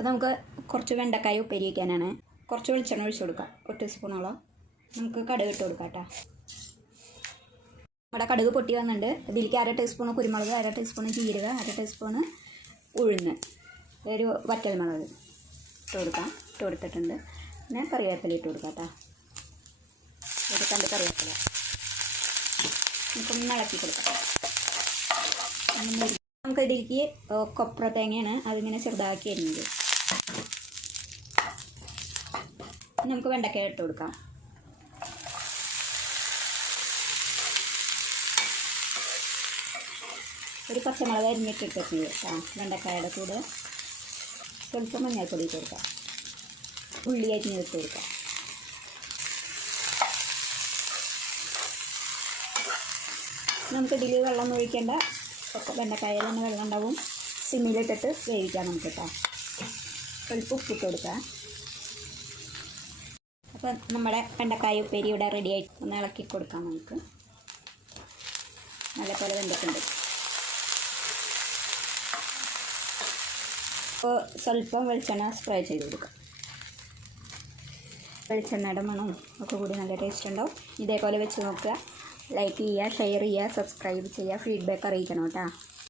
അപ്പോൾ നമുക്ക് കുറച്ച് വെണ്ടക്കായ ഉപ്പേരി വയ്ക്കാനാണ്. കുറച്ച് വെളിച്ചെണ്ണ ഒഴിച്ച് കൊടുക്കാം, 1 ടീസ്പൂണോളം. നമുക്ക് കടുക് ഇട്ട് കൊടുക്കാം കേട്ടോ. നമ്മുടെ കടുക് പൊട്ടി വന്നിട്ടുണ്ട്. ഇതിലേക്ക് 1/2 ടീസ്പൂൺ കുരുമുളക്, 1/2 ടീസ്പൂൺ ജീരകം, 1/2 ടീസ്പൂൺ ഉഴുന്ന്, ഒരു വറ്റൽമുളക് ഇട്ട് കൊടുക്കാം. ഇട്ട് കൊടുത്തിട്ടുണ്ട്. പിന്നെ കറിവേപ്പില ഇട്ട് കൊടുക്കാം കേട്ടോ. ഒരു കണ്ട് കറിവേപ്പില നമുക്കൊന്ന് ഇളക്കി കൊടുക്കാം. നമുക്ക് ഇതിലേക്ക് കൊപ്ര തേങ്ങയാണ്, അതിങ്ങനെ ചെറുതാക്കി അരിഞ്ഞത്. നമുക്ക് വെണ്ടയ്ക്ക ഇട്ട് കൊടുക്കാം. ഒരു പച്ചമുളക് അരിഞ്ഞിട്ടിട്ട് കേട്ടോ. വെണ്ടക്കായുടെ കൂടെ സ്വല്പം മഞ്ഞൾപ്പൊടി ഇട്ട് കൊടുക്കാം. ഉള്ളി അരിഞ്ഞിട്ട് കൊടുക്കാം. നമുക്കിതിൽ വെള്ളം ഒഴിക്കേണ്ട, വെണ്ടക്കായയിൽ തന്നെ വെള്ളം ഉണ്ടാവും. സിമ്മിലിട്ടിട്ട് വേവിക്കാം നമുക്ക് കേട്ടോ. സ്വല്പം ഉപ്പിട്ട് കൊടുക്കാം. അപ്പം നമ്മുടെ വെണ്ടക്കായ ഉപ്പേരി ഇവിടെ റെഡി ആയിട്ട് ഒന്ന് ഇളക്കി കൊടുക്കാം. നമുക്ക് നല്ലപോലെ വെന്തിട്ടുണ്ട്. അപ്പോൾ സ്വല്പം വെളിച്ചെണ്ണ സ്പ്രേ ചെയ്ത് കൊടുക്കാം. വെളിച്ചെണ്ണയുടെ മണവും ഒക്കെ കൂടി നല്ല ടേസ്റ്റ് ഉണ്ടാവും. ഇതേപോലെ വെച്ച് നോക്കുക. ലൈക്ക് ചെയ്യുക, ഷെയർ ചെയ്യുക, സബ്സ്ക്രൈബ് ചെയ്യുക, ഫീഡ്ബാക്ക് അറിയിക്കണം കേട്ടോ.